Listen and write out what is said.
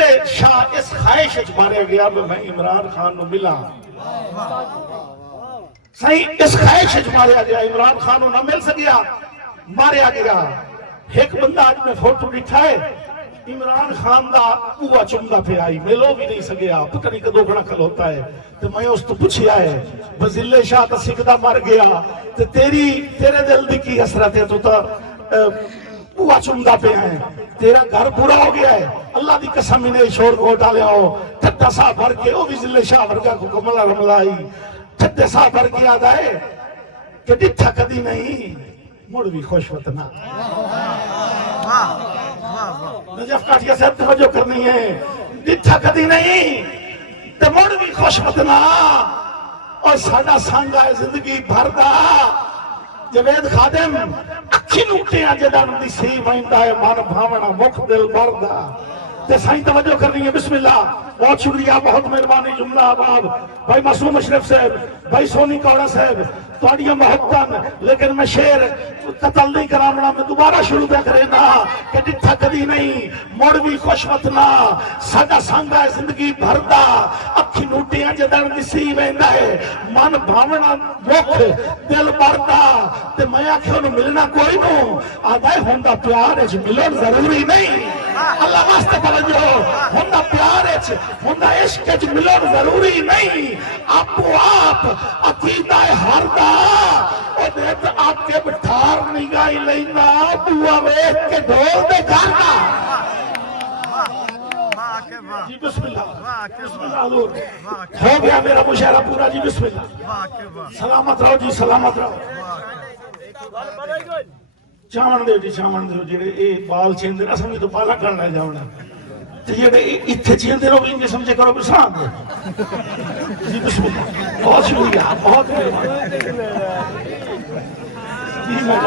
بزلے شاہ اس خواہش ماریا گیا میں عمران خان نو ملا صحیح اس خواہش ماریا گیا عمران خان نو نہ مل سکیا ماریا گیا ایک بندہ آج میں فوٹو لکھا ہے عمران خان دا اوہ چمدہ پہ آئی ملو بھی نہیں سکیا پتہ نہیں کدو گھڑا کھل ہوتا ہے تو میں اس تو پوچھیا ہے بزلے شاہ تا سکدہ مر گیا تو تیرے دل دی کی حسرت ہے تو تا اوہ چمدہ پہ آئے تیرا گھر پورا ہو گیا ہے اللہ دی قسم انہیں شور کو ڈالے ہو ٹھٹا سا بھر کے وہ بزلے شاہ ورگا کو کملا رملائی ٹھٹے سا بھر کے آدھا ہے کہ ڈٹھا کدی نہیں مڑ بھی خوش وطنہ نجف کاٹیا سے توجہ کرنی ہے ڈٹھا کدی نہیں تو مڑ بھی خوش وطنہ اور ساڑا سانگا ہے زندگی بھردا جوید خادم اکھی نکٹیاں جدان دی سی وائندہ ہے مان بھاونا مکھ دل بھردا تے سائیں توجہ کرنی ہے بسم اللہ بہت شکریہ بہت مہربانی جملہ آباد بھائی معصوم اشرف صاحب بھائی سونی کوڑا صاحب توڑیاں محبتاں لیکن میں شعر قتل نہیں کرامنا میں دوبارہ شروع پہ کرے نا کہ ڈٹھا کدی نہیں مڑ بھی خوش وطنا ساڑا سانگا ہے زندگی بھردا اکھی نوٹیاں جدن دسی ویندا ہے من بھاونا مکھ دل بھردا تے میں آکھے انہوں ملنا کوئی نو آدھائے ہوندہ پیار ہے ملن ضروری نہیں اللہ واسطے توجہ ہوندہ پیار ہے ہوندہ عشق ہے ملن ضروری نہیں آپ عقیدہ ہردہ اور دیتا آپ کے بٹھار نگاہی لینا بوا ویک کے ڈھول دے کھانا جی بسم اللہ بسم اللہ حضور ہو گیا میرا مشاہرہ پورا جی بسم اللہ سلامت رہو جی سلامت رہو چاون دے جی چاون دے جیڑے اے بال چیندے اصل میں تو بالا کرنا جاؤنا تو جیڑے اتھے چیندے رو بھی انجھے سمجھے کرو بھی سان دے جی بسم اللہ بہت شکریہ بہت مہربانی جی میں